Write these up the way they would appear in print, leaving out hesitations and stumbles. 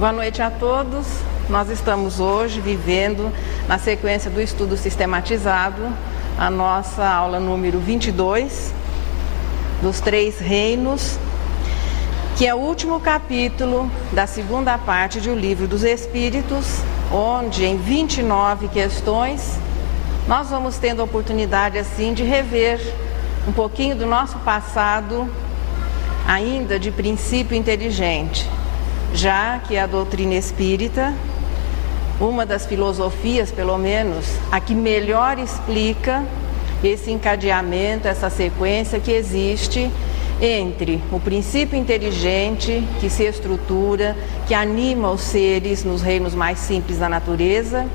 Boa noite a todos. Nós estamos hoje vivendo, na sequência do estudo sistematizado, a nossa aula número 22, dos Três Reinos, que é o último capítulo da segunda parte do Livro dos Espíritos, onde em 29 questões nós vamos tendo a oportunidade assim de rever um pouquinho do nosso passado, ainda de princípio inteligente, já que a doutrina espírita, uma das filosofias, pelo menos, a que melhor explica esse encadeamento, essa sequência que existe entre o princípio inteligente que se estrutura, que anima os seres nos reinos mais simples da natureza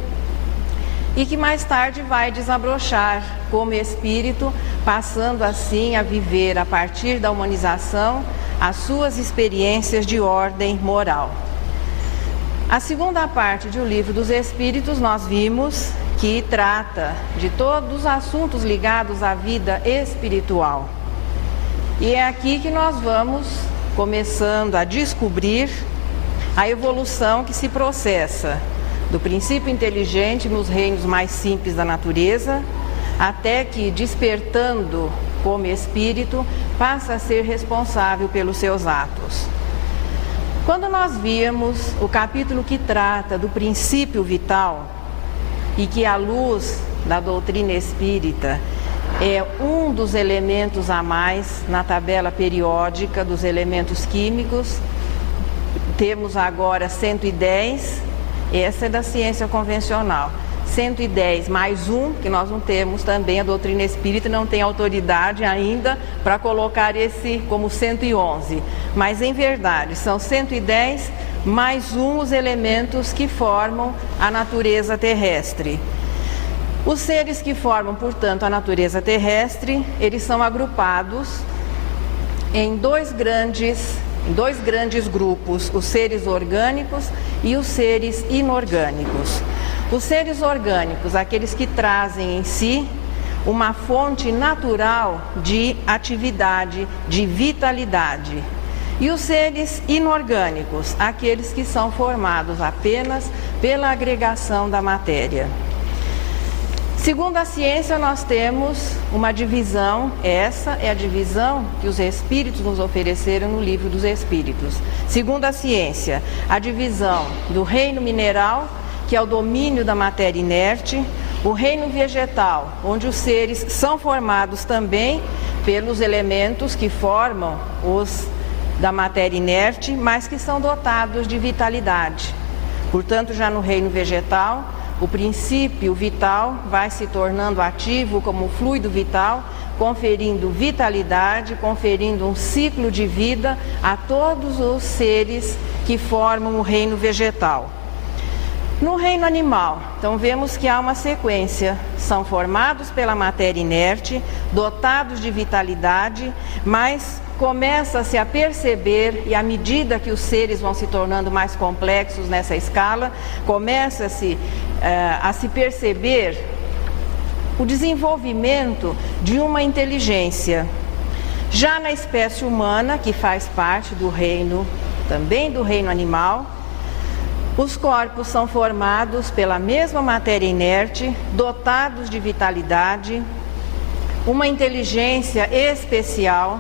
e que mais tarde vai desabrochar como espírito, passando assim a viver a partir da humanização as suas experiências de ordem moral. A segunda parte do Livro dos Espíritos nós vimos que trata de todos os assuntos ligados à vida espiritual. E é aqui que nós vamos começando a descobrir a evolução que se processa do princípio inteligente nos reinos mais simples da natureza, até que, despertando como espírito, passa a ser responsável pelos seus atos. Quando nós víamos o capítulo que trata do princípio vital, e que à luz da doutrina espírita é um dos elementos a mais na tabela periódica dos elementos químicos, temos agora 110, essa é da ciência convencional. 110 mais um, que nós não temos também, a doutrina espírita não tem autoridade ainda para colocar esse como 111. Mas em verdade, são 110 mais um os elementos que formam a natureza terrestre. Os seres que formam, portanto, a natureza terrestre, eles são agrupados em dois grandes grupos, os seres orgânicos e os seres inorgânicos. Os seres orgânicos, aqueles que trazem em si uma fonte natural de atividade, de vitalidade. E os seres inorgânicos, aqueles que são formados apenas pela agregação da matéria. Segundo a ciência, nós temos uma divisão, essa é a divisão que os Espíritos nos ofereceram no Livro dos Espíritos. Segundo a ciência, a divisão do reino mineral, que é o domínio da matéria inerte, o reino vegetal, onde os seres são formados também pelos elementos que formam os da matéria inerte, mas que são dotados de vitalidade. Portanto, já no reino vegetal, o princípio vital vai se tornando ativo como fluido vital, conferindo vitalidade, conferindo um ciclo de vida a todos os seres que formam o reino vegetal. No reino animal, então vemos que há uma sequência, são formados pela matéria inerte, dotados de vitalidade, mas começa-se a perceber, e à medida que os seres vão se tornando mais complexos nessa escala, começa-se a se perceber o desenvolvimento de uma inteligência. Já na espécie humana, que faz parte do reino, também do reino animal, os corpos são formados pela mesma matéria inerte, dotados de vitalidade, uma inteligência especial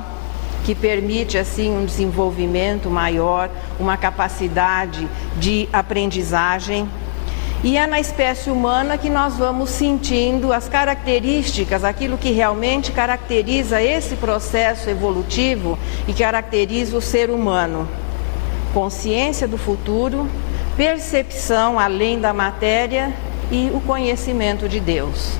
que permite assim um desenvolvimento maior, uma capacidade de aprendizagem. E é na espécie humana que nós vamos sentindo as características, aquilo que realmente caracteriza esse processo evolutivo e caracteriza o ser humano. Consciência do futuro, percepção além da matéria e o conhecimento de Deus.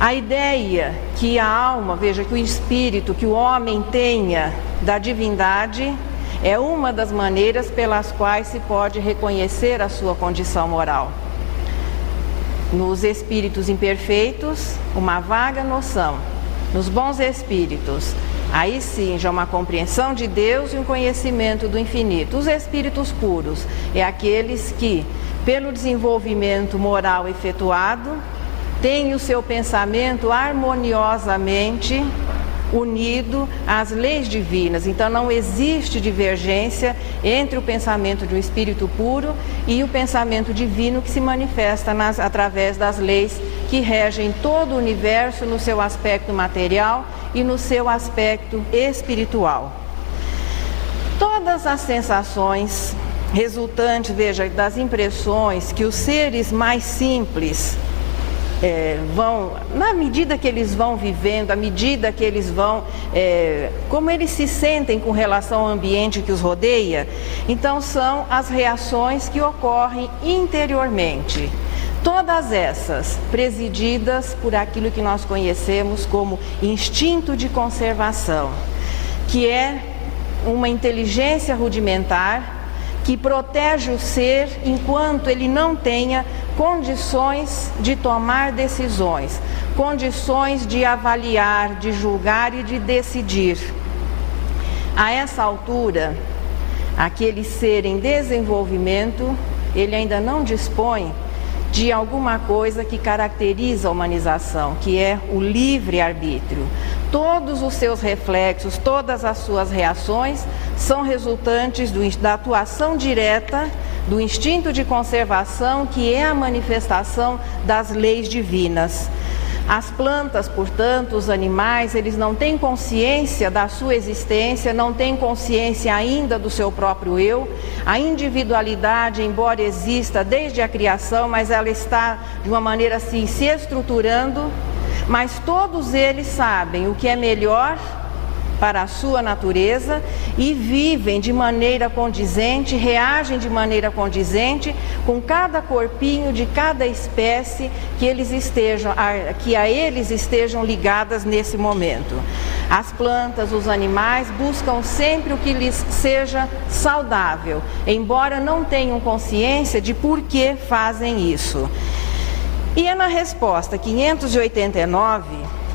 A ideia que a alma, veja, que o espírito, que o homem tenha da divindade é uma das maneiras pelas quais se pode reconhecer a sua condição moral. Nos espíritos imperfeitos, uma vaga noção. Nos bons espíritos, aí sim já uma compreensão de Deus e um conhecimento do infinito. Os espíritos puros é aqueles que, pelo desenvolvimento moral efetuado, têm o seu pensamento harmoniosamente unido às leis divinas. Então não existe divergência entre o pensamento de um espírito puro e o pensamento divino que se manifesta através das leis que regem todo o universo no seu aspecto material e no seu aspecto espiritual. Todas as sensações resultantes, veja, das impressões que os seres mais simples vão, na medida que eles vão vivendo, à medida que eles vão, como eles se sentem com relação ao ambiente que os rodeia, então são as reações que ocorrem interiormente. Todas essas presididas por aquilo que nós conhecemos como instinto de conservação, que é uma inteligência rudimentar que protege o ser enquanto ele não tenha condições de tomar decisões, condições de avaliar, de julgar e de decidir. A essa altura, aquele ser em desenvolvimento, ele ainda não dispõe de alguma coisa que caracteriza a humanização, que é o livre-arbítrio. Todos os seus reflexos, todas as suas reações são resultantes da atuação direta do instinto de conservação, que é a manifestação das leis divinas. As plantas, portanto, os animais, eles não têm consciência da sua existência, não têm consciência ainda do seu próprio eu. A individualidade, embora exista desde a criação, mas ela está de uma maneira assim se estruturando, mas todos eles sabem o que é melhor para a sua natureza e vivem de maneira condizente, reagem de maneira condizente com cada corpinho de cada espécie que a eles estejam ligadas nesse momento. As plantas, os animais buscam sempre o que lhes seja saudável, embora não tenham consciência de por que fazem isso. E é na resposta 589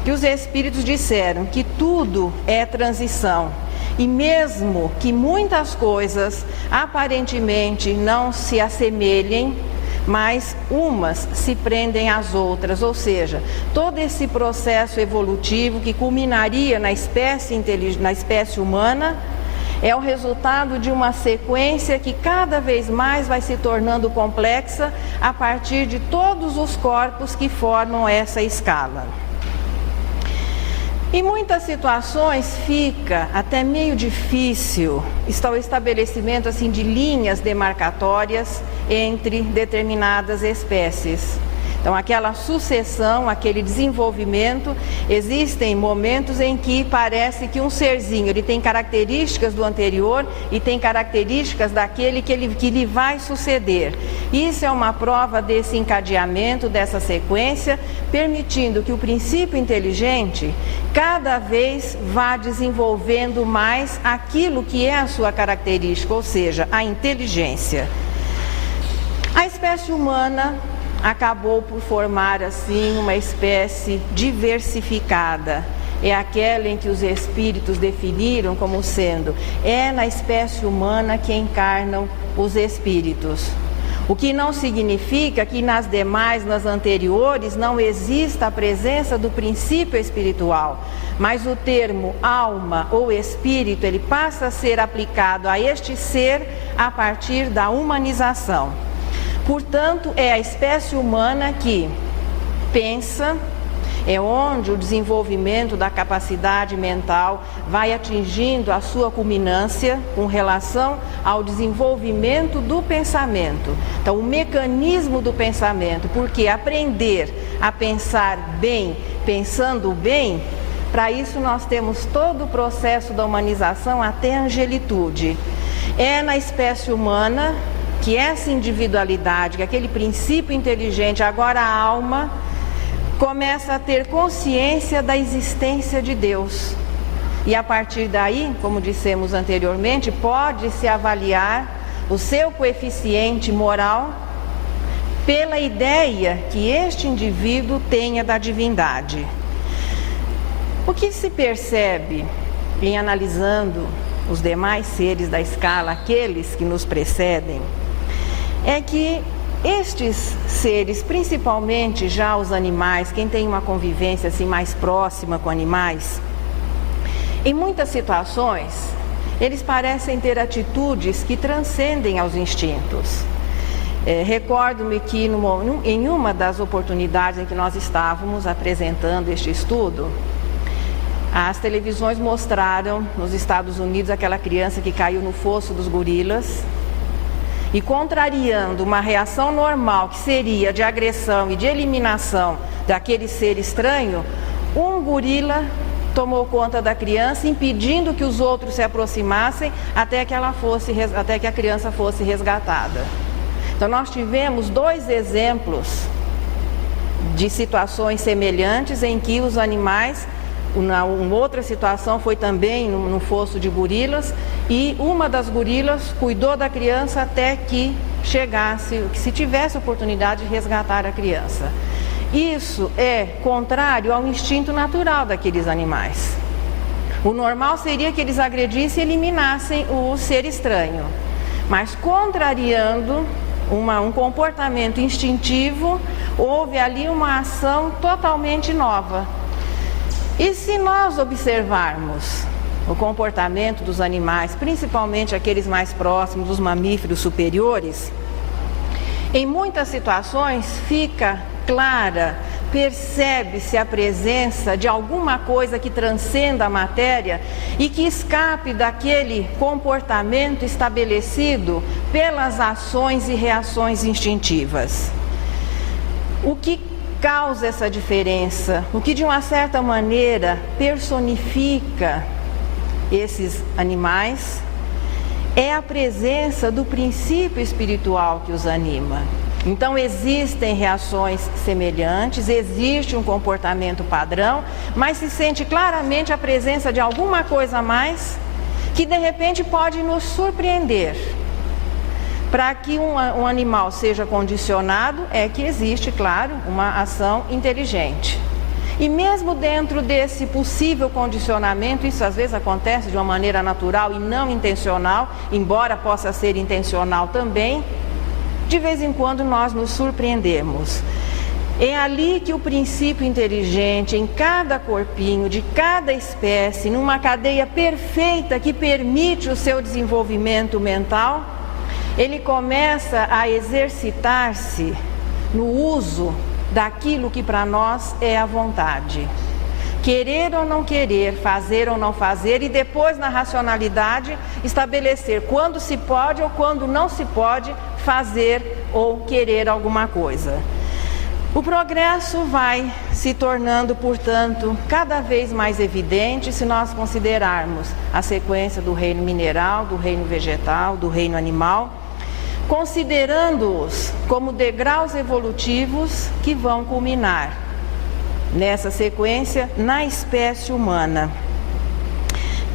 que os espíritos disseram que tudo é transição. E mesmo que muitas coisas aparentemente não se assemelhem, mas umas se prendem às outras, ou seja, todo esse processo evolutivo que culminaria na espécie humana é o resultado de uma sequência que cada vez mais vai se tornando complexa a partir de todos os corpos que formam essa escala. Em muitas situações fica até meio difícil o estabelecimento assim, de linhas demarcatórias entre determinadas espécies. Então, aquela sucessão, aquele desenvolvimento, existem momentos em que parece que um serzinho ele tem características do anterior e tem características daquele que lhe vai suceder. Isso é uma prova desse encadeamento, dessa sequência, permitindo que o princípio inteligente cada vez vá desenvolvendo mais aquilo que é a sua característica, ou seja, a inteligência. A espécie humana acabou por formar assim uma espécie diversificada. É aquela em que os espíritos definiram como sendo, é na espécie humana que encarnam os espíritos. O que não significa que nas demais, nas anteriores, não exista a presença do princípio espiritual. Mas o termo alma ou espírito, ele passa a ser aplicado a este ser a partir da humanização. Portanto, é a espécie humana que pensa, é onde o desenvolvimento da capacidade mental vai atingindo a sua culminância com relação ao desenvolvimento do pensamento. Então, o mecanismo do pensamento, porque aprender a pensar bem, pensando bem, para isso nós temos todo o processo da humanização até a angelitude. É na espécie humana que essa individualidade, que aquele princípio inteligente, agora a alma, começa a ter consciência da existência de Deus. E a partir daí, como dissemos anteriormente, pode-se avaliar o seu coeficiente moral pela ideia que este indivíduo tenha da divindade. O que se percebe em analisando os demais seres da escala, aqueles que nos precedem, é que estes seres, principalmente já os animais, quem tem uma convivência assim mais próxima com animais, Em muitas situações, eles parecem ter atitudes que transcendem aos instintos. Recordo-me que em uma das oportunidades em que nós estávamos apresentando este estudo, as televisões mostraram nos Estados Unidos aquela criança que caiu no fosso dos gorilas e, contrariando uma reação normal que seria de agressão e de eliminação daquele ser estranho, um gorila tomou conta da criança, impedindo que os outros se aproximassem até que a criança fosse resgatada. Então nós tivemos 2 exemplos de situações semelhantes em que os animais, uma outra situação foi também no fosso de gorilas, e uma das gorilas cuidou da criança até que chegasse, que se tivesse oportunidade de resgatar a criança. Isso é contrário ao instinto natural daqueles animais. O normal seria que eles agredissem e eliminassem o ser estranho, mas contrariando um comportamento instintivo, houve ali uma ação totalmente nova. E se nós observarmos o comportamento dos animais, principalmente aqueles mais próximos, dos mamíferos superiores, em muitas situações fica clara, percebe-se a presença de alguma coisa que transcenda a matéria e que escape daquele comportamento estabelecido pelas ações e reações instintivas. O que causa essa diferença, o que de uma certa maneira personifica esses animais, é a presença do princípio espiritual que os anima. Então existem reações semelhantes, existe um comportamento padrão, mas se sente claramente a presença de alguma coisa a mais que de repente pode nos surpreender. Para que um animal seja condicionado, é que existe, claro, uma ação inteligente. E mesmo dentro desse possível condicionamento, isso às vezes acontece de uma maneira natural e não intencional, embora possa ser intencional também, de vez em quando nós nos surpreendemos. É ali que o princípio inteligente, em cada corpinho, de cada espécie, numa cadeia perfeita que permite o seu desenvolvimento mental, ele começa a exercitar-se no uso daquilo que para nós é a vontade. Querer ou não querer, fazer ou não fazer, e depois na racionalidade estabelecer quando se pode ou quando não se pode fazer ou querer alguma coisa. O progresso vai se tornando, portanto, cada vez mais evidente se nós considerarmos a sequência do reino mineral, do reino vegetal, do reino animal, considerando-os como degraus evolutivos que vão culminar nessa sequência na espécie humana.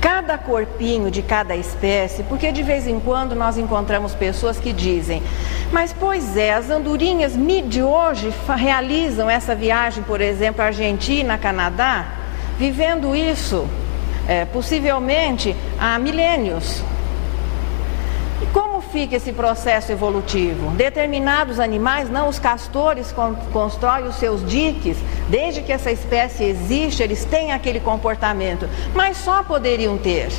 Cada corpinho de cada espécie, porque de vez em quando nós encontramos pessoas que dizem: mas pois é, as andorinhas de hoje realizam essa viagem, por exemplo, Argentina, Canadá, vivendo isso possivelmente há milênios. E como fica esse processo evolutivo? Determinados animais, não, os castores constroem os seus diques, desde que essa espécie existe, eles têm aquele comportamento, mas só poderiam ter.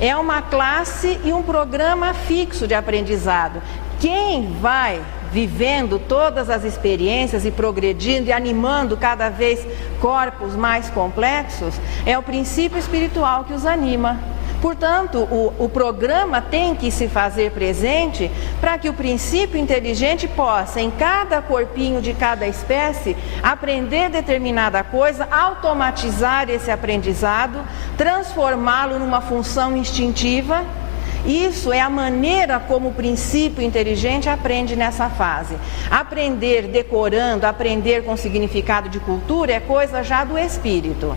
É uma classe e um programa fixo de aprendizado. Quem vai vivendo todas as experiências e progredindo e animando cada vez corpos mais complexos, é o princípio espiritual que os anima. Portanto, o programa tem que se fazer presente para que o princípio inteligente possa, em cada corpinho de cada espécie, aprender determinada coisa, automatizar esse aprendizado, transformá-lo numa função instintiva. Isso é a maneira como o princípio inteligente aprende nessa fase. Aprender decorando, aprender com significado de cultura é coisa já do espírito.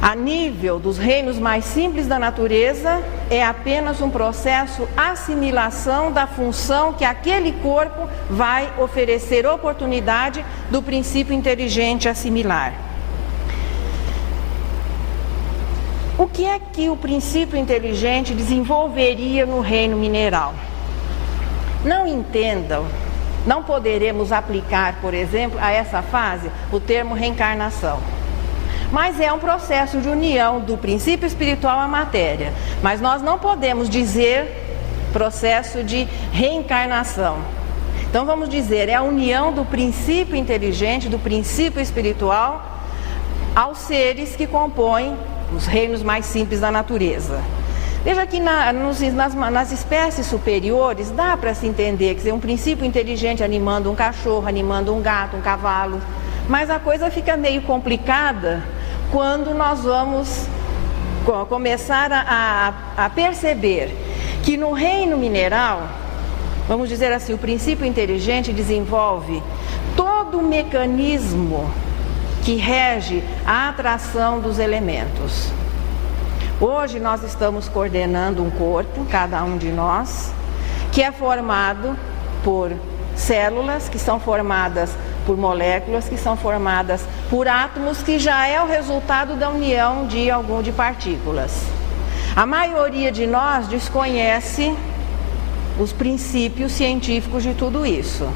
A nível dos reinos mais simples da natureza, é apenas um processo assimilação da função que aquele corpo vai oferecer oportunidade do princípio inteligente assimilar. O que é que o princípio inteligente desenvolveria no reino mineral? Não entendam, não poderemos aplicar, por exemplo, a essa fase o termo reencarnação. mas é um processo de união do princípio espiritual à matéria. Mas nós não podemos dizer processo de reencarnação. Então vamos dizer, é a união do princípio inteligente, do princípio espiritual aos seres que compõem os reinos mais simples da natureza. Veja que nas espécies superiores dá para se entender, quer dizer, um princípio inteligente animando um cachorro, animando um gato, um cavalo, mas a coisa fica meio complicada quando nós vamos começar a perceber que no reino mineral, vamos dizer assim, o princípio inteligente desenvolve todo o mecanismo que rege a atração dos elementos. Hoje nós estamos coordenando um corpo, cada um de nós, que é formado por células, que são formadas por moléculas, que são formadas por átomos, que já é o resultado da união de partículas. A maioria de nós desconhece os princípios científicos de tudo isso.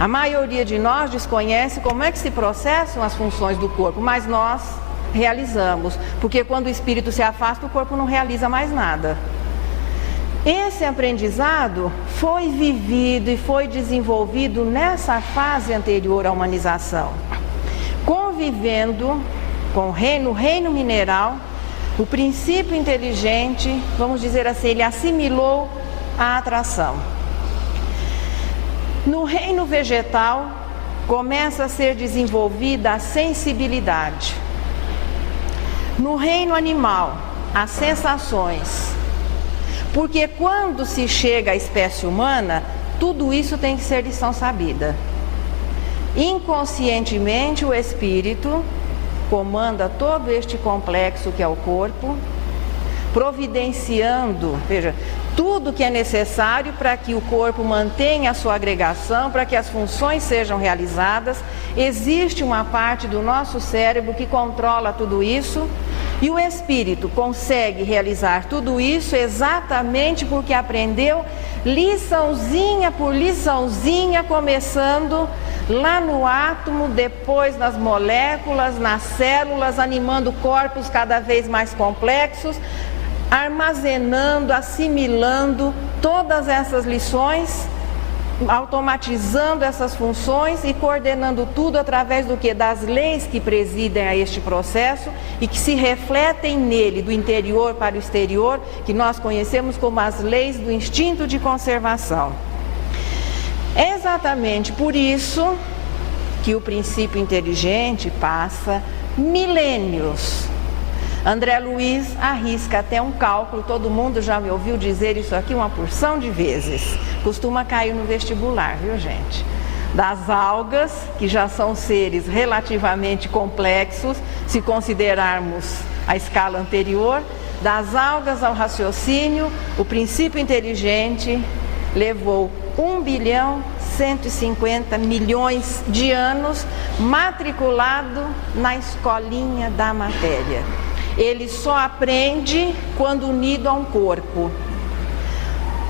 A maioria de nós desconhece como é que se processam as funções do corpo, mas nós realizamos, porque quando o espírito se afasta, o corpo não realiza mais nada. Esse aprendizado foi vivido e foi desenvolvido nessa fase anterior à humanização, convivendo com o reino mineral. O princípio inteligente, vamos dizer assim, ele assimilou a atração. No reino vegetal, começa a ser desenvolvida a sensibilidade. No reino animal, as sensações. Porque quando se chega à espécie humana, tudo isso tem que ser lição sabida. Inconscientemente, o espírito comanda todo este complexo que é o corpo, providenciando, veja, tudo que é necessário para que o corpo mantenha a sua agregação, para que as funções sejam realizadas. Existe uma parte do nosso cérebro que controla tudo isso, e o espírito consegue realizar tudo isso exatamente porque aprendeu liçãozinha por liçãozinha, começando lá no átomo, depois nas moléculas, nas células, animando corpos cada vez mais complexos, armazenando, assimilando todas essas lições, automatizando essas funções e coordenando tudo através do que? Das leis que presidem a este processo e que se refletem nele, do interior para o exterior, que nós conhecemos como as leis do instinto de conservação. É exatamente por isso que o princípio inteligente passa milênios. André Luiz arrisca até um cálculo, todo mundo já me ouviu dizer isso aqui uma porção de vezes, costuma cair no vestibular, viu gente? Das algas, que já são seres relativamente complexos, se considerarmos a escala anterior, das algas ao raciocínio, o princípio inteligente levou 1.150 bilhões de anos matriculado na escolinha da matéria. Ele só aprende quando unido a um corpo.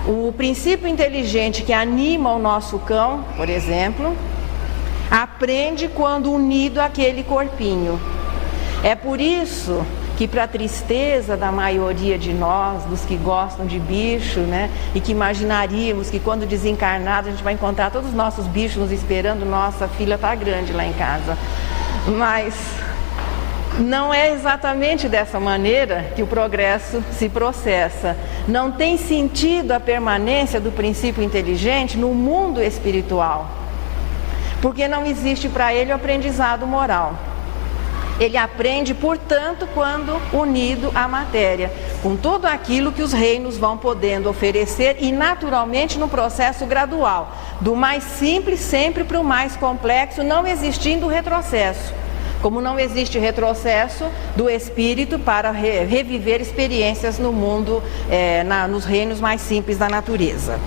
O princípio inteligente que anima o nosso cão, por exemplo, aprende quando unido àquele corpinho. É por isso que, para a tristeza da maioria de nós, dos que gostam de bicho, né, e que imaginaríamos que quando desencarnado a gente vai encontrar todos os nossos bichos nos esperando, nossa, a fila está grande lá em casa. Mas não é exatamente dessa maneira que o progresso se processa. Não tem sentido a permanência do princípio inteligente no mundo espiritual, porque não existe para ele o aprendizado moral. Ele aprende, portanto, quando unido à matéria, com tudo aquilo que os reinos vão podendo oferecer e, naturalmente, no processo gradual, do mais simples sempre para o mais complexo, não existindo retrocesso. Como não existe retrocesso do espírito para reviver experiências no mundo, nos reinos mais simples da natureza.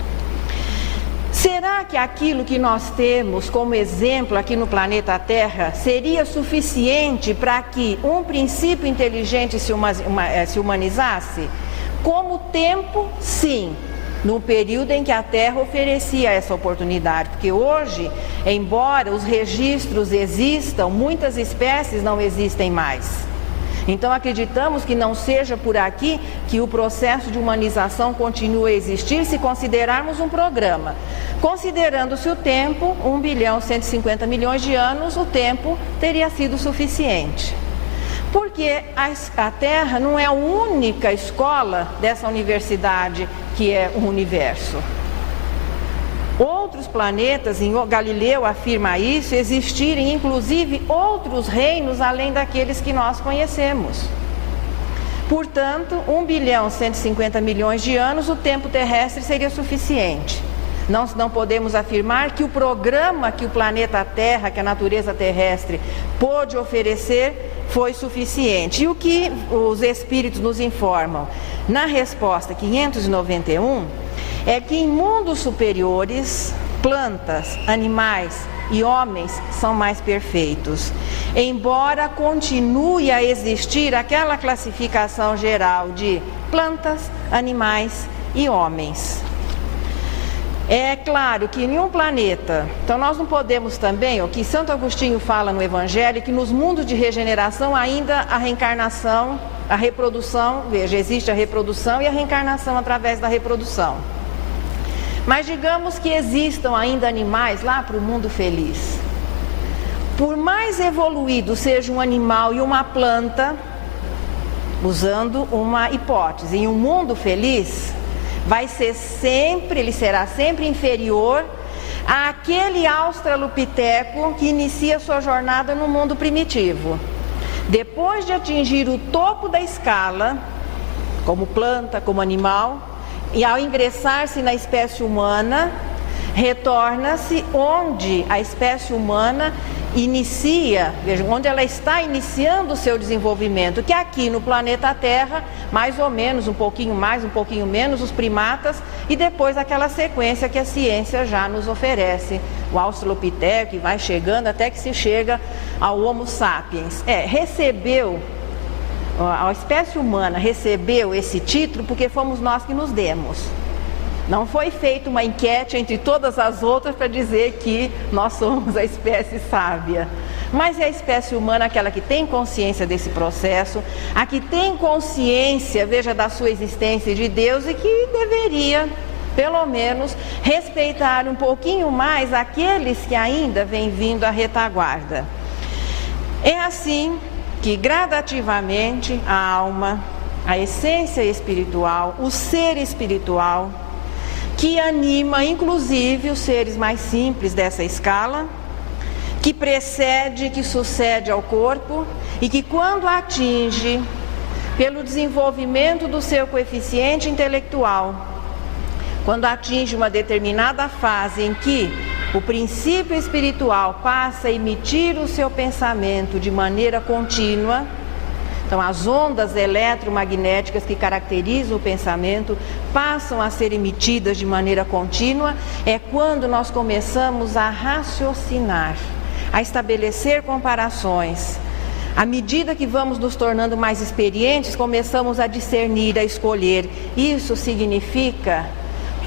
Será que aquilo que nós temos como exemplo aqui no planeta Terra seria suficiente para que um princípio inteligente se humanizasse? Como tempo, sim, no período em que a Terra oferecia essa oportunidade, porque hoje, embora os registros existam, muitas espécies não existem mais. Então acreditamos que não seja por aqui que o processo de humanização continue a existir, se considerarmos um programa. Considerando-se o tempo, 1.150 bilhões de anos, o tempo teria sido suficiente. Porque a Terra não é a única escola dessa universidade que é o universo. Outros planetas, Galileu afirma isso, existirem inclusive outros reinos além daqueles que nós conhecemos. Portanto, 1.150 bilhões de anos, o tempo terrestre seria suficiente. Não podemos afirmar que o programa que o planeta Terra, que a natureza terrestre pôde oferecer, foi suficiente. E o que os espíritos nos informam? Na resposta 591, é que em mundos superiores, plantas, animais e homens são mais perfeitos, embora continue a existir aquela classificação geral de plantas, animais e homens. É claro que em um planeta, então nós não podemos também, o que Santo Agostinho fala no Evangelho, que nos mundos de regeneração ainda a reencarnação, a reprodução, veja, existe a reprodução e a reencarnação através da reprodução. Mas digamos que existam ainda animais lá para o mundo feliz. Por mais evoluído seja um animal e uma planta, usando uma hipótese, em um mundo feliz, ele será sempre inferior àquele australopiteco que inicia sua jornada no mundo primitivo. Depois de atingir o topo da escala, como planta, como animal, e ao ingressar-se na espécie humana, retorna-se onde a espécie humana inicia, vejam, onde ela está iniciando o seu desenvolvimento, que aqui no planeta Terra, mais ou menos, um pouquinho mais, um pouquinho menos, os primatas, e depois aquela sequência que a ciência já nos oferece, o australopiteco, que vai chegando até que se chega ao Homo sapiens. A espécie humana recebeu esse título porque fomos nós que nos demos. Não foi feita uma enquete entre todas as outras para dizer que nós somos a espécie sábia. Mas é a espécie humana aquela que tem consciência desse processo, a que tem consciência, veja, da sua existência de Deus e que deveria, pelo menos, respeitar um pouquinho mais aqueles que ainda vêm vindo à retaguarda. É assim que gradativamente a alma, a essência espiritual, o ser espiritual, que anima inclusive os seres mais simples dessa escala, que precede, que sucede ao corpo e que quando atinge, pelo desenvolvimento do seu coeficiente intelectual, quando atinge uma determinada fase em que o princípio espiritual passa a emitir o seu pensamento de maneira contínua, então as ondas eletromagnéticas que caracterizam o pensamento passam a ser emitidas de maneira contínua, é quando nós começamos a raciocinar, a estabelecer comparações. À medida que vamos nos tornando mais experientes, começamos a discernir, a escolher. Isso significa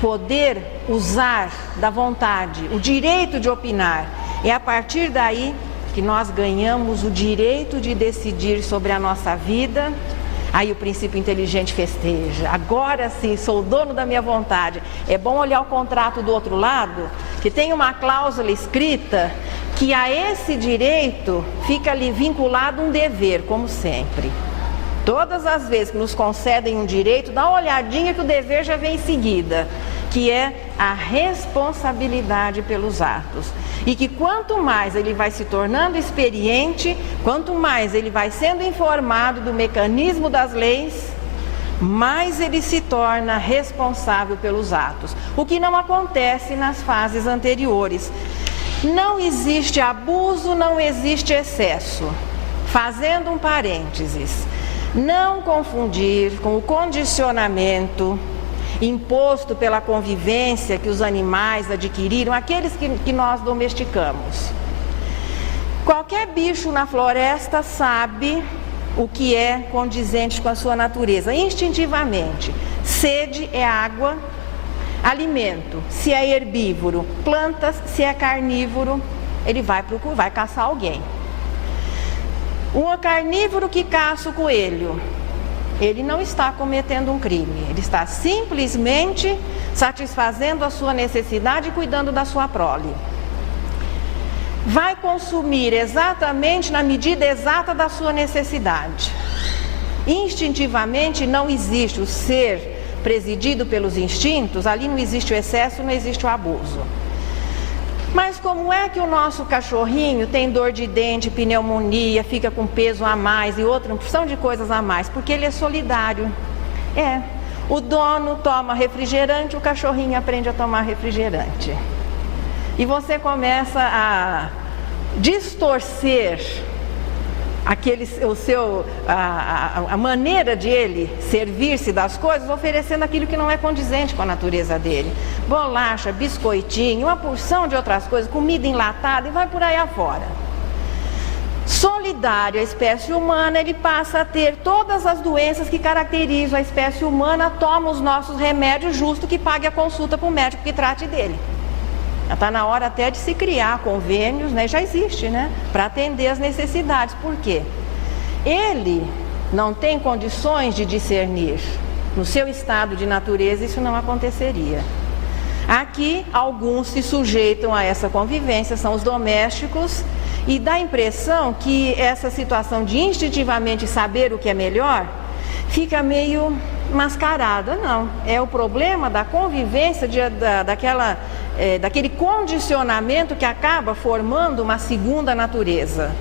poder usar da vontade, o direito de opinar. É a partir daí que nós ganhamos o direito de decidir sobre a nossa vida. Aí o princípio inteligente festeja. Agora sim, sou o dono da minha vontade. É bom olhar o contrato do outro lado, que tem uma cláusula escrita que a esse direito fica ali vinculado um dever, como sempre. Todas as vezes que nos concedem um direito, dá uma olhadinha que o dever já vem em seguida, que é a responsabilidade pelos atos. E que quanto mais ele vai se tornando experiente, quanto mais ele vai sendo informado do mecanismo das leis, mais ele se torna responsável pelos atos. O que não acontece nas fases anteriores. Não existe abuso, não existe excesso. Fazendo um parênteses, não confundir com o condicionamento imposto pela convivência que os animais adquiriram, aqueles que nós domesticamos. Qualquer bicho na floresta sabe o que é condizente com a sua natureza, instintivamente. Sede é água, Alimento, se é herbívoro. Plantas, se é carnívoro, ele vai caçar alguém. Um carnívoro que caça o coelho, ele não está cometendo um crime, ele está simplesmente satisfazendo a sua necessidade e cuidando da sua prole. Vai consumir exatamente na medida exata da sua necessidade. Instintivamente não existe o ser presidido pelos instintos, ali não existe o excesso, não existe o abuso. Mas como é que o nosso cachorrinho tem dor de dente, pneumonia, fica com peso a mais e outra opção de coisas a mais? Porque ele é solidário. O dono toma refrigerante, o cachorrinho aprende a tomar refrigerante. E você começa a distorcer a maneira de ele servir-se das coisas, oferecendo aquilo que não é condizente com a natureza dele. Bolacha, biscoitinho, uma porção de outras coisas, comida enlatada e vai por aí afora. Solidário à espécie humana, ele passa a ter todas as doenças que caracterizam a espécie humana, toma os nossos remédios, justo que pague a consulta para o médico que trate dele. Já está na hora até de se criar convênios, né? Já existe, né? Para atender as necessidades. Por quê? Ele não tem condições de discernir. No seu estado de natureza isso não aconteceria. Aqui alguns se sujeitam a essa convivência, são os domésticos, e dá a impressão que essa situação de instintivamente saber o que é melhor fica meio mascarada. Não, é o problema da convivência, daquele condicionamento que acaba formando uma segunda natureza.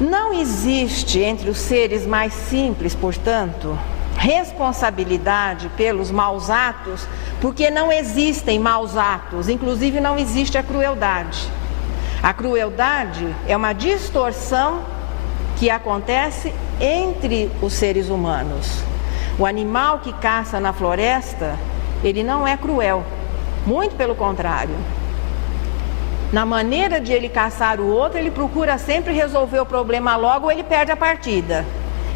Não existe entre os seres mais simples, portanto, responsabilidade pelos maus atos, porque não existem maus atos, inclusive não existe a crueldade. A crueldade é uma distorção que acontece entre os seres humanos. O animal que caça na floresta, ele não é cruel, muito pelo contrário. Na maneira de ele caçar o outro, ele procura sempre resolver o problema logo ou ele perde a partida.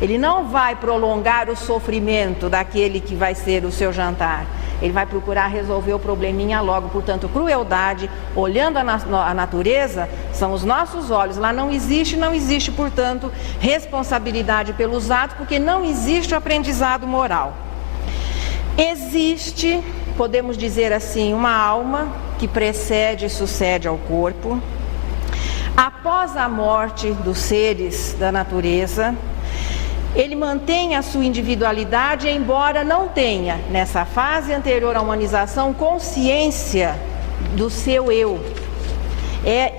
Ele não vai prolongar o sofrimento daquele que vai ser o seu jantar. Ele vai procurar resolver o probleminha logo. Portanto, crueldade, olhando a natureza, são os nossos olhos. Lá não existe, portanto, responsabilidade pelos atos, porque não existe o aprendizado moral. Existe, podemos dizer assim, uma alma que precede e sucede ao corpo. Após a morte dos seres da natureza, ele mantém a sua individualidade, embora não tenha, nessa fase anterior à humanização, consciência do seu eu. É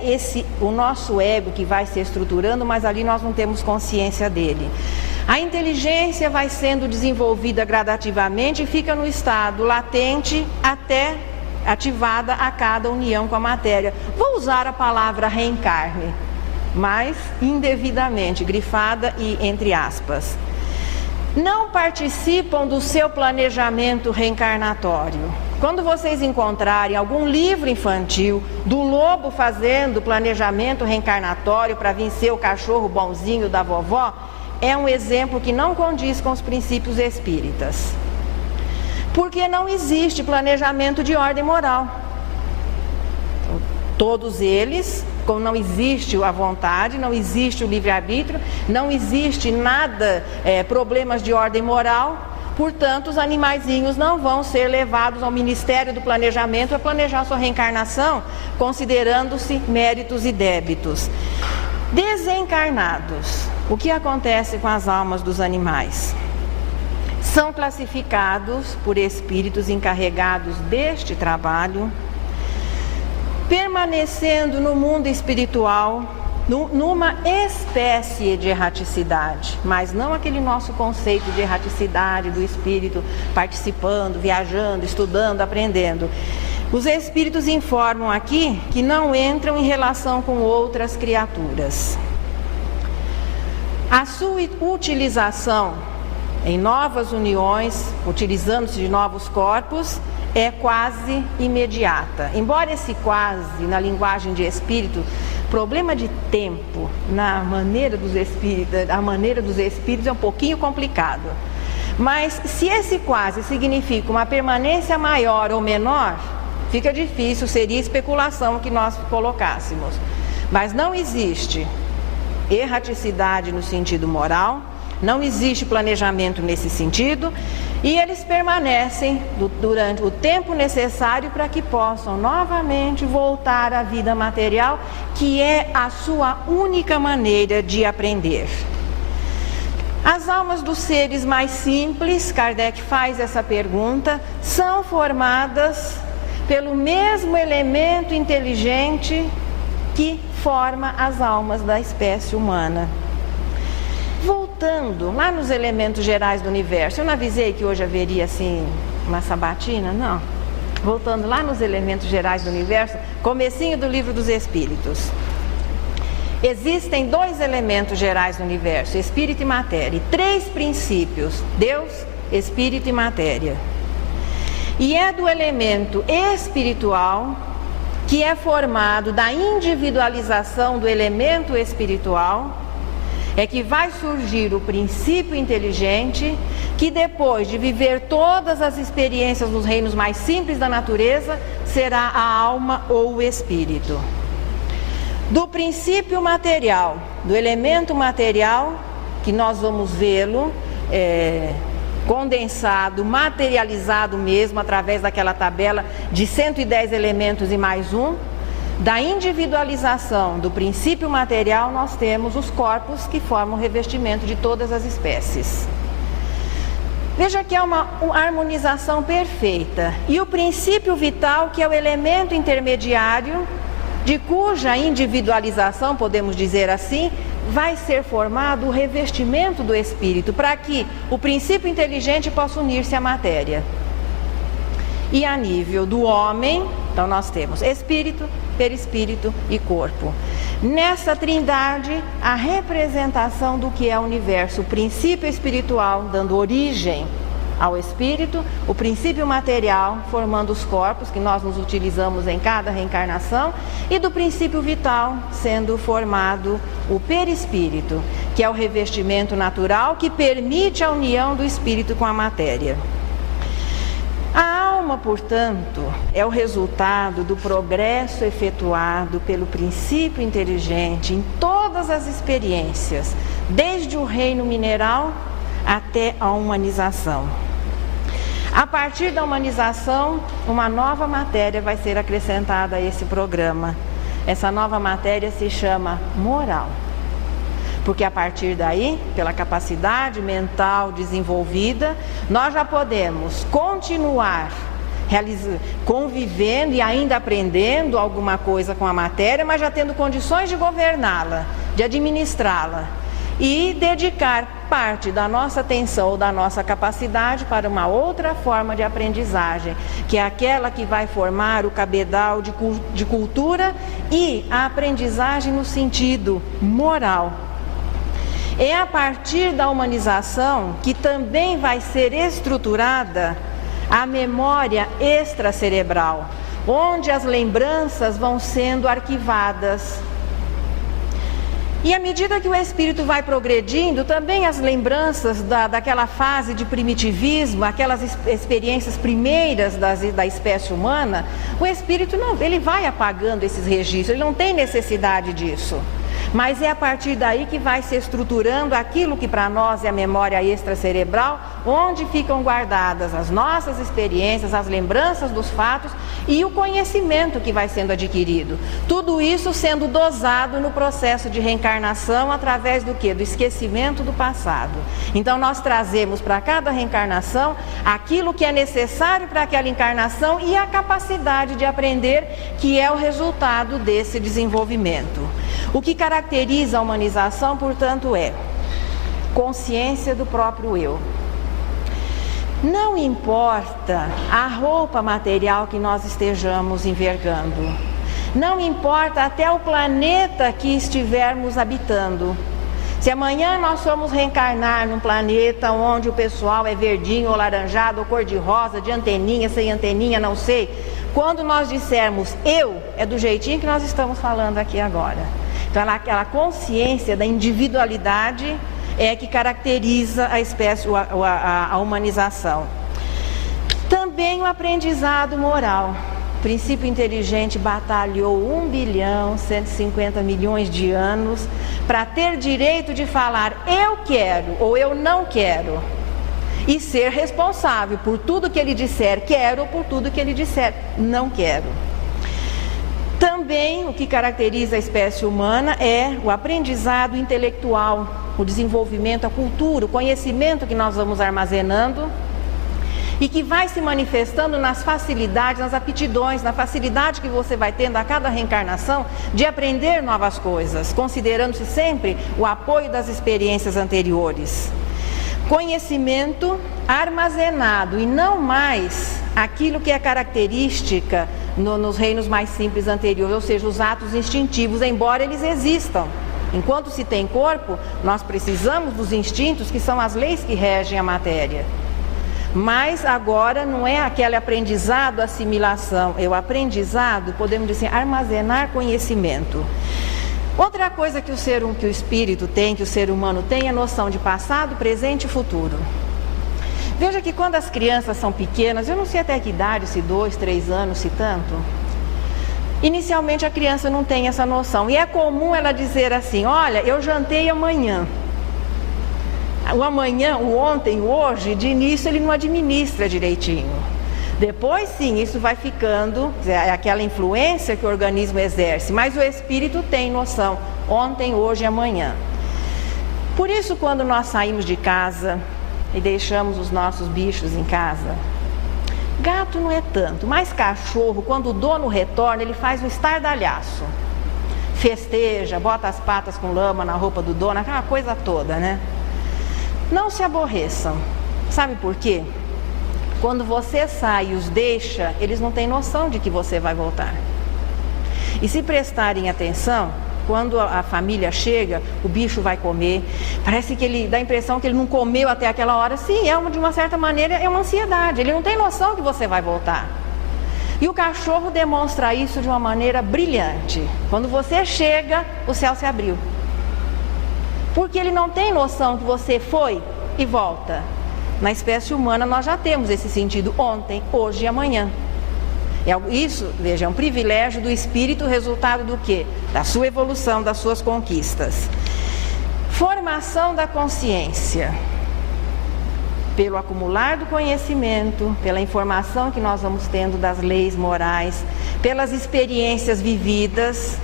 o nosso ego que vai se estruturando, mas ali nós não temos consciência dele. A inteligência vai sendo desenvolvida gradativamente e fica no estado latente até ativada a cada união com a matéria. Vou usar a palavra reencarne, mas indevidamente, grifada e entre aspas. Não participam do seu planejamento reencarnatório. Quando vocês encontrarem algum livro infantil do lobo fazendo planejamento reencarnatório para vencer o cachorro bonzinho da vovó, é um exemplo que não condiz com os princípios espíritas. Porque não existe planejamento de ordem moral. Todos eles, como não existe a vontade, não existe o livre-arbítrio, não existe nada, problemas de ordem moral, portanto os animaizinhos não vão ser levados ao Ministério do Planejamento para planejar sua reencarnação, considerando-se méritos e débitos. Desencarnados, o que acontece com as almas dos animais? São classificados por espíritos encarregados deste trabalho, permanecendo no mundo espiritual numa espécie de erraticidade, mas não aquele nosso conceito de erraticidade do espírito participando, viajando, estudando, aprendendo. Os espíritos informam aqui que não entram em relação com outras criaturas. A sua utilização em novas uniões, utilizando-se de novos corpos, é quase imediata. Embora esse quase, na linguagem de espírito, problema de tempo, a maneira dos espíritos é um pouquinho complicado. Mas se esse quase significa uma permanência maior ou menor, fica difícil, seria especulação que nós colocássemos. Mas não existe erraticidade no sentido moral, não existe planejamento nesse sentido, e eles permanecem durante o tempo necessário para que possam novamente voltar à vida material, que é a sua única maneira de aprender. As almas dos seres mais simples, Kardec faz essa pergunta, são formadas pelo mesmo elemento inteligente que forma as almas da espécie humana. Voltando lá nos elementos gerais do universo, eu não avisei que hoje haveria assim uma sabatina? Não. Voltando lá nos elementos gerais do universo, comecinho do Livro dos Espíritos. Existem 2 elementos gerais do universo, espírito e matéria, e 3 princípios, Deus, espírito e matéria. E é do elemento espiritual que é formado da individualização do elemento espiritual, é que vai surgir o princípio inteligente, que depois de viver todas as experiências nos reinos mais simples da natureza, será a alma ou o espírito. Do princípio material, do elemento material, que nós vamos vê-lo condensado, materializado mesmo, através daquela tabela de 110 elementos e mais um, da individualização do princípio material, nós temos os corpos que formam o revestimento de todas as espécies. Veja que é uma harmonização perfeita. E o princípio vital, que é o elemento intermediário, de cuja individualização, podemos dizer assim, vai ser formado o revestimento do espírito, para que o princípio inteligente possa unir-se à matéria. E a nível do homem, então nós temos espírito, perispírito e corpo. Nessa trindade, a representação do que é o universo, o princípio espiritual dando origem ao espírito, o princípio material formando os corpos que nós nos utilizamos em cada reencarnação, e do princípio vital sendo formado o perispírito, que é o revestimento natural que permite a união do espírito com a matéria. A alma, portanto, é o resultado do progresso efetuado pelo princípio inteligente em todas as experiências, desde o reino mineral até a humanização. A partir da humanização, uma nova matéria vai ser acrescentada a esse programa. Essa nova matéria se chama moral. Porque a partir daí, pela capacidade mental desenvolvida, nós já podemos continuar convivendo e ainda aprendendo alguma coisa com a matéria, mas já tendo condições de governá-la, de administrá-la e dedicar parte da nossa atenção ou da nossa capacidade para uma outra forma de aprendizagem, que é aquela que vai formar o cabedal de cultura e a aprendizagem no sentido moral. É a partir da humanização que também vai ser estruturada a memória extracerebral, onde as lembranças vão sendo arquivadas. E à medida que o espírito vai progredindo, também as lembranças daquela fase de primitivismo, aquelas experiências primeiras da espécie humana, o espírito não, ele vai apagando esses registros, ele não tem necessidade disso. Mas é a partir daí que vai se estruturando aquilo que para nós é a memória extracerebral, onde ficam guardadas as nossas experiências, as lembranças dos fatos e o conhecimento que vai sendo adquirido. Tudo isso sendo dosado no processo de reencarnação através do quê? Do esquecimento do passado. Então nós trazemos para cada reencarnação aquilo que é necessário para aquela encarnação e a capacidade de aprender, que é o resultado desse desenvolvimento. O que caracteriza a humanização, portanto, é consciência do próprio eu. Não importa a roupa material que nós estejamos envergando, não importa até o planeta que estivermos habitando. Se amanhã nós formos reencarnar num planeta onde o pessoal é verdinho ou laranjado ou cor-de-rosa, de anteninha, sem anteninha, não sei, quando nós dissermos eu, é do jeitinho que nós estamos falando aqui agora. Então, aquela consciência da individualidade é que caracteriza a espécie, a humanização. Também o aprendizado moral. O princípio inteligente batalhou 1.150.000.000 de anos para ter direito de falar eu quero ou eu não quero e ser responsável por tudo que ele disser quero ou por tudo que ele disser não quero. Também o que caracteriza a espécie humana é o aprendizado intelectual, o desenvolvimento, a cultura, o conhecimento que nós vamos armazenando e que vai se manifestando nas facilidades, nas aptidões, na facilidade que você vai tendo a cada reencarnação de aprender novas coisas, considerando-se sempre o apoio das experiências anteriores. Conhecimento armazenado e não mais aquilo que é característica nos reinos mais simples anteriores, ou seja, os atos instintivos, embora eles existam. Enquanto se tem corpo, nós precisamos dos instintos, que são as leis que regem a matéria. Mas agora não é aquele aprendizado, assimilação, é o aprendizado, podemos dizer, armazenar conhecimento. Outra coisa que o espírito tem, que o ser humano tem, é a noção de passado, presente e futuro. Veja que quando as crianças são pequenas, eu não sei até que idade, se 2, 3 anos, se tanto, inicialmente a criança não tem essa noção. E é comum ela dizer assim, olha, eu jantei amanhã. O amanhã, o ontem, o hoje, de início ele não administra direitinho. Depois sim, isso vai ficando, é aquela influência que o organismo exerce, mas o espírito tem noção, ontem, hoje e amanhã. Por isso, quando nós saímos de casa e deixamos os nossos bichos em casa, gato não é tanto, mas cachorro, quando o dono retorna, ele faz um estardalhaço. Festeja, bota as patas com lama na roupa do dono, aquela coisa toda, né? Não se aborreçam. Sabe por quê? Quando você sai e os deixa, eles não têm noção de que você vai voltar. E se prestarem atenção, quando a família chega, o bicho vai comer. Parece que ele dá a impressão que ele não comeu até aquela hora. Sim, de uma certa maneira é uma ansiedade. Ele não tem noção que você vai voltar. E o cachorro demonstra isso de uma maneira brilhante. Quando você chega, o céu se abriu. Porque ele não tem noção que você foi e volta. Na espécie humana nós já temos esse sentido ontem, hoje e amanhã. Isso, veja, é um privilégio do espírito, resultado do quê? Da sua evolução, das suas conquistas. Formação da consciência. Pelo acumular do conhecimento, pela informação que nós vamos tendo das leis morais, pelas experiências vividas,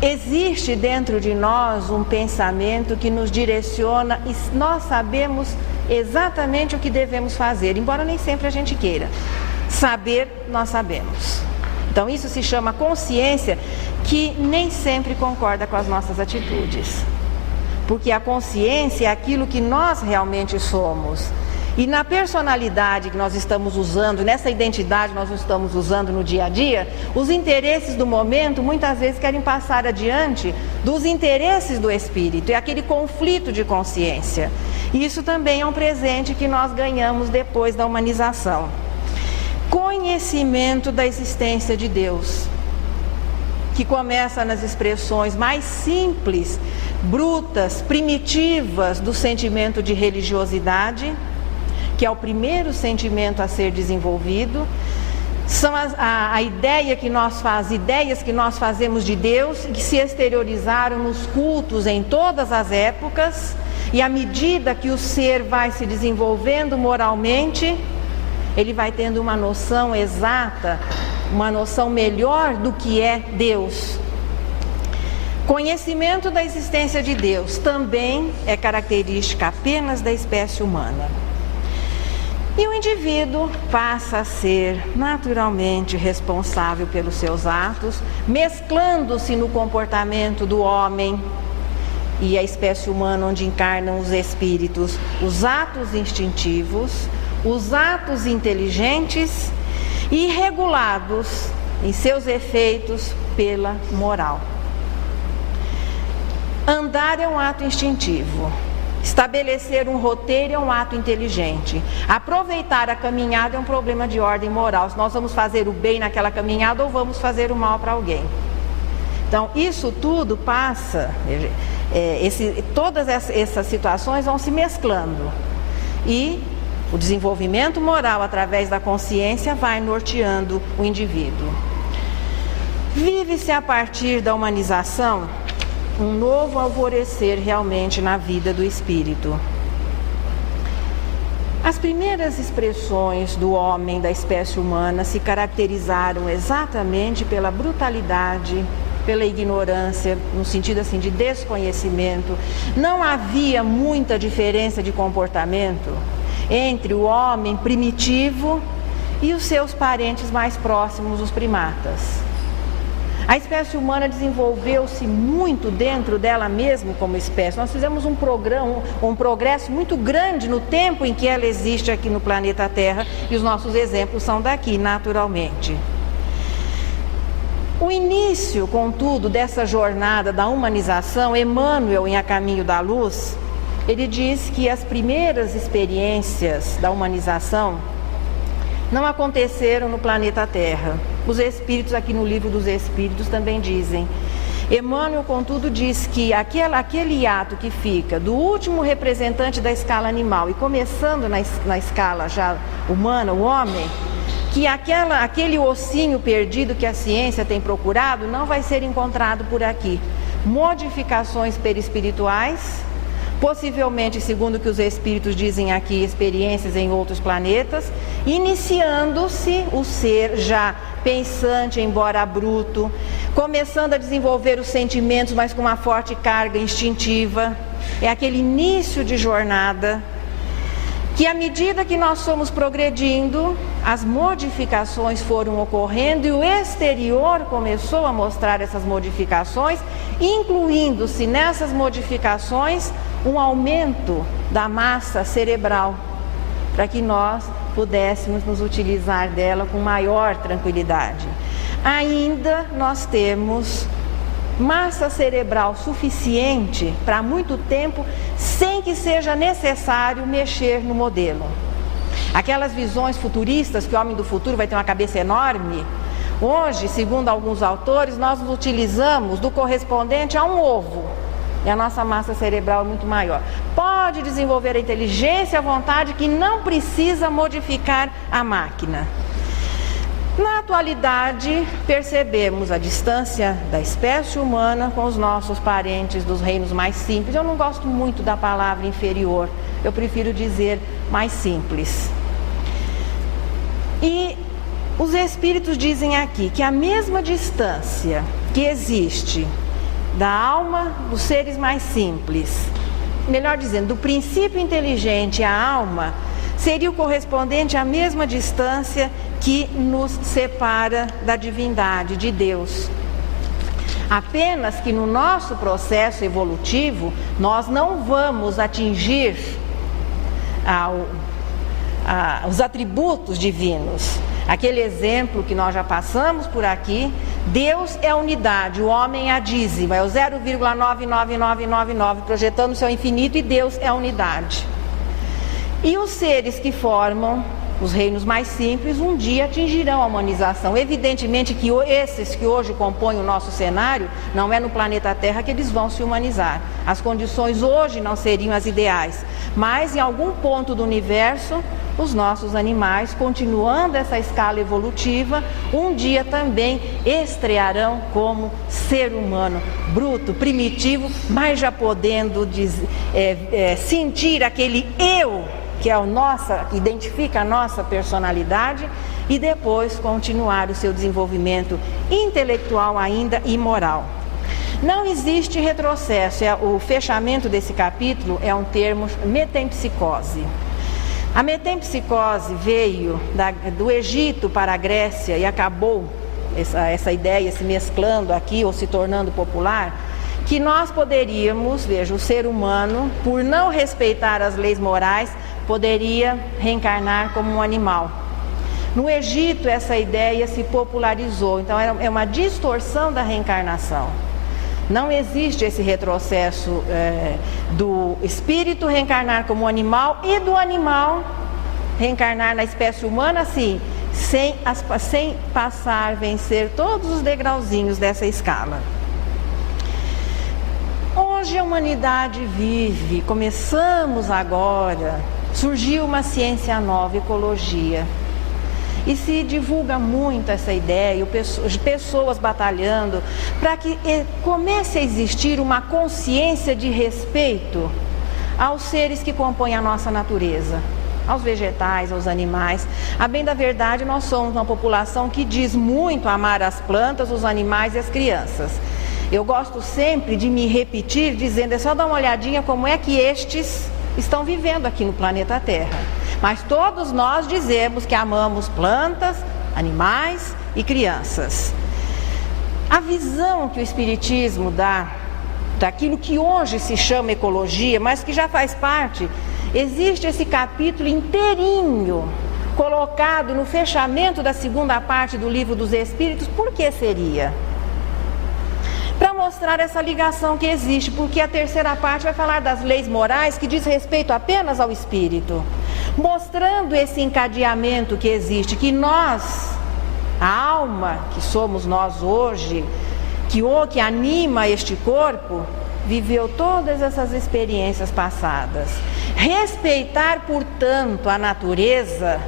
existe dentro de nós um pensamento que nos direciona e nós sabemos exatamente o que devemos fazer, embora nem sempre a gente queira. Saber, nós sabemos. Então isso se chama consciência, que nem sempre concorda com as nossas atitudes. Porque a consciência é aquilo que nós realmente somos. E na personalidade que nós estamos usando, nessa identidade que nós estamos usando no dia a dia, os interesses do momento muitas vezes querem passar adiante dos interesses do espírito. É aquele conflito de consciência. E isso também é um presente que nós ganhamos depois da humanização. Conhecimento da existência de Deus, que começa nas expressões mais simples, brutas, primitivas do sentimento de religiosidade, que é o primeiro sentimento a ser desenvolvido. São ideias que nós fazemos de Deus, que se exteriorizaram nos cultos em todas as épocas, e à medida que o ser vai se desenvolvendo moralmente, ele vai tendo uma noção exata, uma noção melhor do que é Deus. Conhecimento da existência de Deus também é característica apenas da espécie humana. E o indivíduo passa a ser naturalmente responsável pelos seus atos, mesclando-se no comportamento do homem e a espécie humana, onde encarnam os espíritos, os atos instintivos, os atos inteligentes e regulados em seus efeitos pela moral. Andar é um ato instintivo. Estabelecer um roteiro é um ato inteligente. Aproveitar a caminhada é um problema de ordem moral. Se nós vamos fazer o bem naquela caminhada ou vamos fazer o mal para alguém. Então, isso tudo passa, todas essas situações vão se mesclando. E o desenvolvimento moral através da consciência vai norteando o indivíduo. Vive-se a partir da humanização um novo alvorecer realmente na vida do espírito. As primeiras expressões do homem, da espécie humana, se caracterizaram exatamente pela brutalidade, pela ignorância, no sentido assim de desconhecimento. Não havia muita diferença de comportamento entre o homem primitivo e os seus parentes mais próximos, os primatas. A espécie humana desenvolveu-se muito dentro dela mesma como espécie. Nós fizemos um progresso muito grande no tempo em que ela existe aqui no planeta Terra, e os nossos exemplos são daqui, naturalmente. O início, contudo, dessa jornada da humanização, Emmanuel, em A Caminho da Luz, ele diz que as primeiras experiências da humanização não aconteceram no planeta Terra. Os Espíritos, aqui no Livro dos Espíritos, também dizem. Emmanuel, contudo, diz que aquele ato que fica do último representante da escala animal e começando na escala já humana, o homem, que aquele ossinho perdido que a ciência tem procurado não vai ser encontrado por aqui. Modificações perispirituais, possivelmente, segundo o que os espíritos dizem aqui, experiências em outros planetas, iniciando-se o ser já pensante, embora bruto, começando a desenvolver os sentimentos, mas com uma forte carga instintiva. É aquele início de jornada que, à medida que nós fomos progredindo, as modificações foram ocorrendo e o exterior começou a mostrar essas modificações, incluindo-se nessas modificações um aumento da massa cerebral, para que nós pudéssemos nos utilizar dela com maior tranquilidade. Ainda nós temos massa cerebral suficiente para muito tempo, sem que seja necessário mexer no modelo. Aquelas visões futuristas que o homem do futuro vai ter uma cabeça enorme, hoje, segundo alguns autores, nós nos utilizamos do correspondente a um ovo. E a nossa massa cerebral é muito maior. Pode desenvolver a inteligência à vontade, que não precisa modificar a máquina. Na atualidade, percebemos a distância da espécie humana com os nossos parentes dos reinos mais simples. Eu não gosto muito da palavra inferior, eu prefiro dizer mais simples. E os espíritos dizem aqui que a mesma distância que existe da alma dos seres mais simples, melhor dizendo, do princípio inteligente à alma, seria o correspondente à mesma distância que nos separa da divindade, de Deus. Apenas que no nosso processo evolutivo, nós não vamos atingir os atributos divinos. Aquele exemplo que nós já passamos por aqui, Deus é a unidade, o homem é a dízima, é o 0,99999, projetando o seu infinito, e Deus é a unidade. E os seres que formam os reinos mais simples, um dia atingirão a humanização. Evidentemente que esses que hoje compõem o nosso cenário, não é no planeta Terra que eles vão se humanizar. As condições hoje não seriam as ideais, mas em algum ponto do universo, os nossos animais, continuando essa escala evolutiva, um dia também estrearão como ser humano, bruto, primitivo, mas já podendo sentir aquele eu, que é que identifica a nossa personalidade, e depois continuar o seu desenvolvimento intelectual ainda e moral. Não existe retrocesso, o fechamento desse capítulo é um termo metempsicose. A metempsicose veio do Egito para a Grécia e acabou essa ideia se mesclando aqui ou se tornando popular, que nós poderíamos, veja, o ser humano, por não respeitar as leis morais, poderia reencarnar como um animal. No Egito essa ideia se popularizou, então é uma distorção da reencarnação. Não existe esse retrocesso do espírito reencarnar como um animal e do animal reencarnar na espécie humana, assim, sem vencer todos os degrauzinhos dessa escala. Hoje a humanidade vive, começamos agora, surgiu uma ciência nova, ecologia. E se divulga muito essa ideia, pessoas batalhando para que comece a existir uma consciência de respeito aos seres que compõem a nossa natureza, aos vegetais, aos animais. A bem da verdade, nós somos uma população que diz muito amar as plantas, os animais e as crianças. Eu gosto sempre de me repetir dizendo, é só dar uma olhadinha como é que estes estão vivendo aqui no planeta Terra. Mas todos nós dizemos que amamos plantas, animais e crianças. A visão que o Espiritismo dá daquilo que hoje se chama ecologia, mas que já faz parte, existe esse capítulo inteirinho colocado no fechamento da segunda parte do Livro dos Espíritos. Por que seria? Para mostrar essa ligação que existe, porque a terceira parte vai falar das leis morais que diz respeito apenas ao espírito, mostrando esse encadeamento que existe, que nós, a alma que somos nós hoje, que anima este corpo, viveu todas essas experiências passadas. Respeitar, portanto, a natureza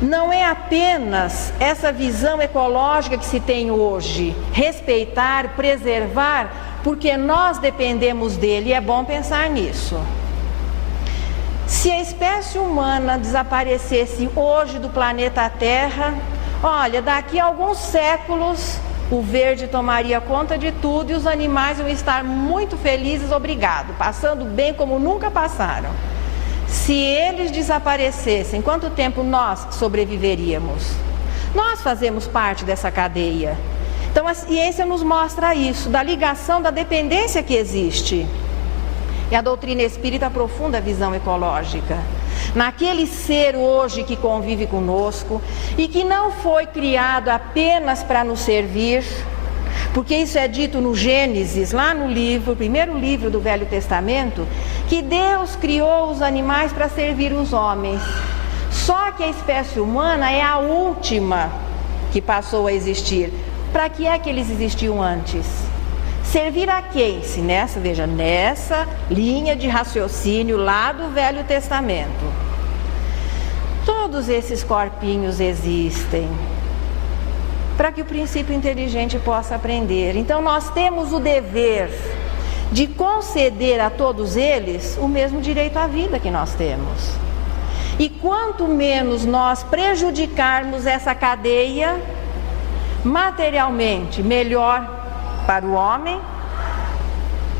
não é apenas essa visão ecológica que se tem hoje, respeitar, preservar, porque nós dependemos dele, e é bom pensar nisso. Se a espécie humana desaparecesse hoje do planeta Terra, olha, daqui a alguns séculos o verde tomaria conta de tudo e os animais iam estar muito felizes, obrigado, passando bem como nunca passaram. Se eles desaparecessem, quanto tempo nós sobreviveríamos? Nós fazemos parte dessa cadeia. Então a ciência nos mostra isso, da ligação, da dependência que existe. E a doutrina espírita aprofunda a visão ecológica. Naquele ser hoje que convive conosco e que não foi criado apenas para nos servir, porque isso é dito no Gênesis, lá no livro, primeiro livro do Velho Testamento, que Deus criou os animais para servir os homens. Só que a espécie humana é a última que passou a existir. Para que é que eles existiam antes? Servir a quem? Se nessa linha de raciocínio lá do Velho Testamento. Todos esses corpinhos existem para que o princípio inteligente possa aprender. Então nós temos o dever de conceder a todos eles o mesmo direito à vida que nós temos. E quanto menos nós prejudicarmos essa cadeia materialmente, melhor para o homem.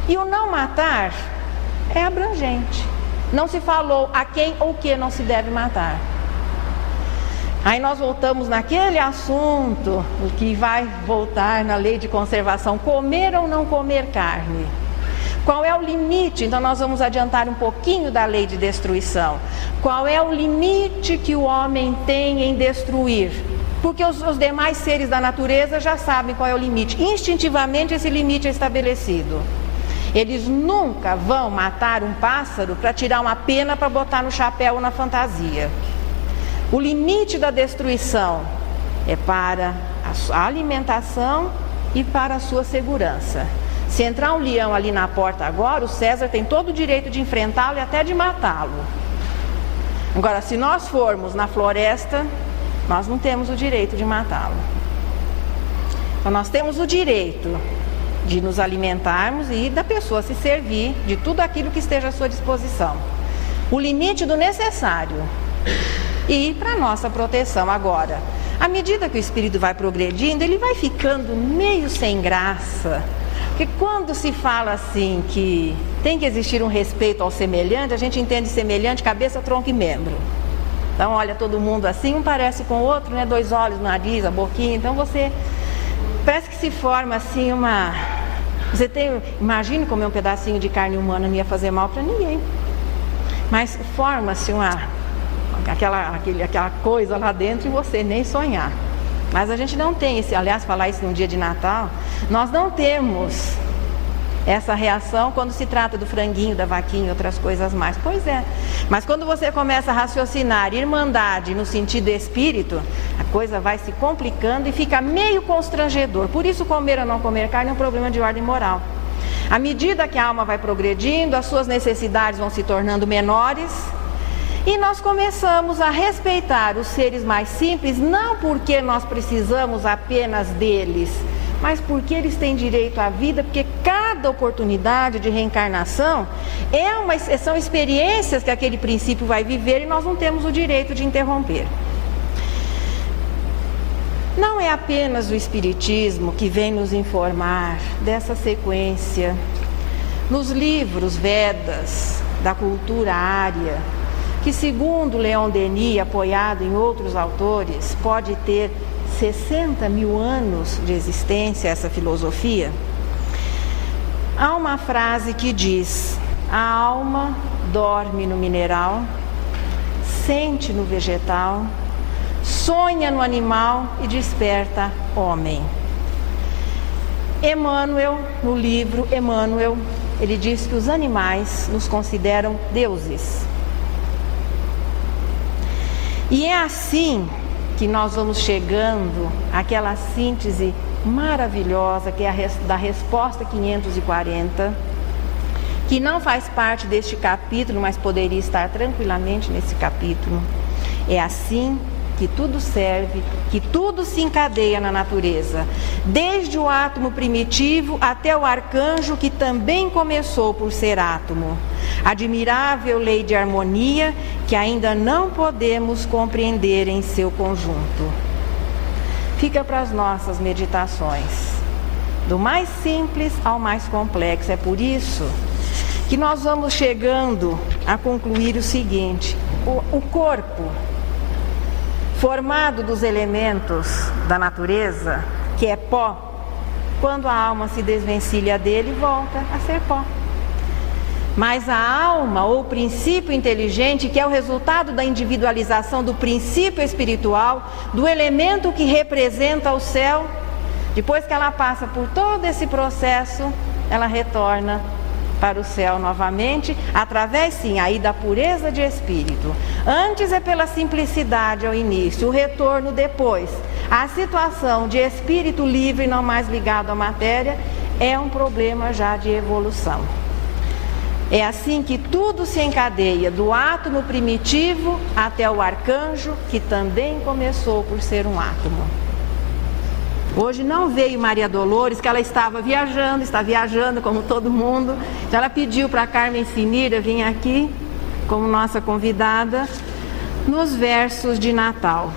E o não matar é abrangente. Não se falou a quem ou que não se deve matar. Aí nós voltamos naquele assunto que vai voltar na lei de conservação, comer ou não comer carne. Qual é o limite? Então nós vamos adiantar um pouquinho da lei de destruição. Qual é o limite que o homem tem em destruir? Porque os demais seres da natureza já sabem qual é o limite. Instintivamente esse limite é estabelecido. Eles nunca vão matar um pássaro para tirar uma pena para botar no chapéu ou na fantasia. O limite da destruição é para a alimentação e para a sua segurança. Se entrar um leão ali na porta agora, o César tem todo o direito de enfrentá-lo e até de matá-lo. Agora, se nós formos na floresta, nós não temos o direito de matá-lo. Então nós temos o direito de nos alimentarmos e da pessoa se servir de tudo aquilo que esteja à sua disposição. O limite do necessário. E para nossa proteção agora. À medida que o espírito vai progredindo, ele vai ficando meio sem graça. Porque quando se fala assim que tem que existir um respeito ao semelhante, a gente entende semelhante, cabeça, tronco e membro. Então olha todo mundo assim, um parece com o outro, né? 2 olhos, nariz, a boquinha. Então você parece que se forma assim uma... Imagine comer um pedacinho de carne humana, não ia fazer mal para ninguém. Mas forma-se aquela coisa lá dentro e você nem sonhar. Mas a gente não tem aliás, falar isso num dia de Natal, nós não temos essa reação quando se trata do franguinho, da vaquinha e outras coisas mais. Pois é, mas quando você começa a raciocinar irmandade no sentido espírito, a coisa vai se complicando e fica meio constrangedor. Por isso comer ou não comer carne é um problema de ordem moral. À medida que a alma vai progredindo, as suas necessidades vão se tornando menores e nós começamos a respeitar os seres mais simples, não porque nós precisamos apenas deles, mas porque eles têm direito à vida, porque cada oportunidade de reencarnação são experiências que aquele princípio vai viver e nós não temos o direito de interromper. Não é apenas o Espiritismo que vem nos informar dessa sequência. Nos livros Vedas, da cultura ária, que segundo Leon Denis, apoiado em outros autores, pode ter 60 mil anos de existência essa filosofia, há uma frase que diz: a alma dorme no mineral, sente no vegetal, sonha no animal e desperta homem. Emmanuel, no livro Emmanuel, ele diz que os animais nos consideram deuses. E é assim que nós vamos chegando àquela síntese maravilhosa que é da resposta 540, que não faz parte deste capítulo, mas poderia estar tranquilamente nesse capítulo. É assim que tudo serve, que tudo se encadeia na natureza, desde o átomo primitivo até o arcanjo que também começou por ser átomo. Admirável lei de harmonia que ainda não podemos compreender em seu conjunto. Fica para as nossas meditações, do mais simples ao mais complexo. É por isso que nós vamos chegando a concluir o seguinte: o corpo, formado dos elementos da natureza, que é pó, quando a alma se desvencilha dele, volta a ser pó. Mas a alma, ou princípio inteligente, que é o resultado da individualização do princípio espiritual, do elemento que representa o céu, depois que ela passa por todo esse processo, ela retorna para o céu novamente, através sim aí da pureza de espírito. Antes é pela simplicidade ao início, o retorno depois. A situação de espírito livre, não mais ligado à matéria, é um problema já de evolução. É assim que tudo se encadeia, do átomo primitivo até o arcanjo, que também começou por ser um átomo. Hoje não veio Maria Dolores, que ela está viajando como todo mundo. Então ela pediu para Carmen Sinira vir aqui como nossa convidada nos versos de Natal.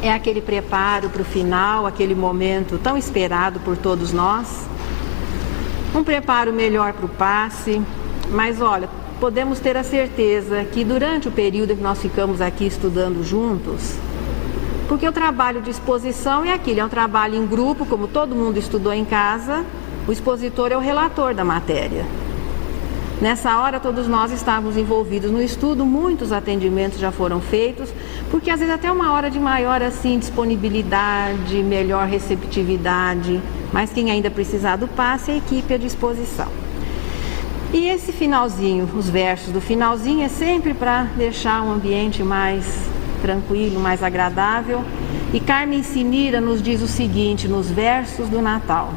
É aquele preparo para o final, aquele momento tão esperado por todos nós. Um preparo melhor para o passe, mas olha, podemos ter a certeza que durante o período em que nós ficamos aqui estudando juntos, porque o trabalho de exposição é aquilo, é um trabalho em grupo, como todo mundo estudou em casa, o expositor é o relator da matéria. Nessa hora todos nós estávamos envolvidos no estudo, muitos atendimentos já foram feitos, porque às vezes até uma hora de maior assim, disponibilidade, melhor receptividade, mas quem ainda precisar do passe, a equipe à disposição. E esse finalzinho, os versos do finalzinho é sempre para deixar um ambiente mais tranquilo, mais agradável. E Carmen Sinira nos diz o seguinte nos versos do Natal: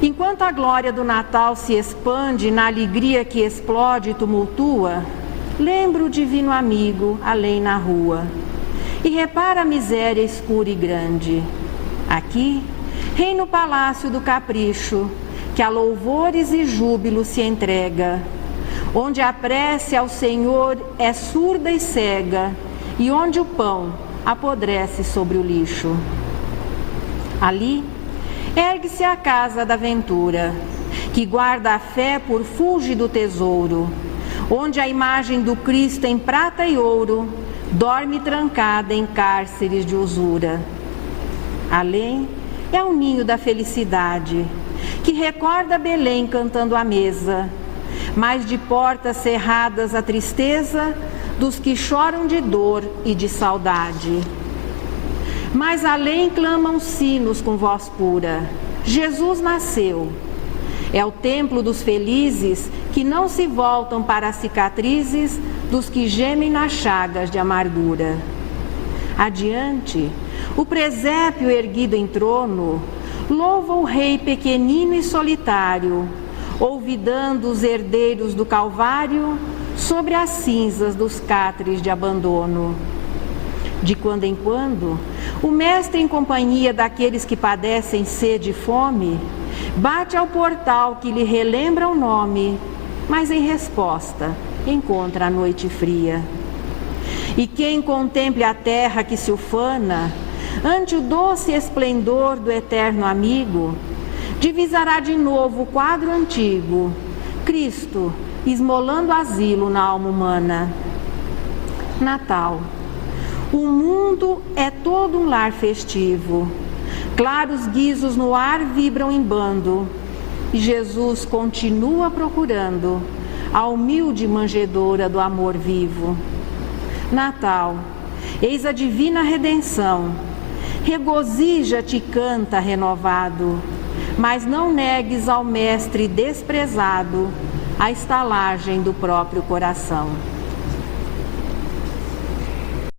enquanto a glória do Natal se expande na alegria que explode e tumultua, lembra o divino amigo além na rua e repara a miséria escura e grande. Aqui reina o palácio do capricho, que a louvores e júbilo se entrega, onde a prece ao Senhor é surda e cega, e onde o pão apodrece sobre o lixo. Ali ergue-se a casa da ventura, que guarda a fé por fúlgido tesouro, onde a imagem do Cristo em prata e ouro dorme trancada em cárceres de usura. Além é o ninho da felicidade, que recorda Belém cantando à mesa, mas de portas cerradas a tristeza dos que choram de dor e de saudade. Mas além clamam sinos com voz pura: Jesus nasceu. É o templo dos felizes que não se voltam para as cicatrizes dos que gemem nas chagas de amargura. Adiante, o presépio erguido em trono Louva o Rei pequenino e solitário, olvidando os herdeiros do Calvário sobre as cinzas dos cátares de abandono. De quando em quando, o Mestre, em companhia daqueles que padecem sede e fome, bate ao portal que lhe relembra o nome, mas em resposta encontra a noite fria. E quem contemple a terra que se ufana, ante o doce esplendor do eterno amigo, divisará de novo o quadro antigo, Cristo esmolando asilo na alma humana. Natal. O mundo é todo um lar festivo. Claros guizos no ar vibram em bando. E Jesus continua procurando a humilde manjedoura do amor vivo. Natal. Eis a divina redenção. Regozija-te, canta renovado, mas não negues ao Mestre desprezado a estalagem do próprio coração.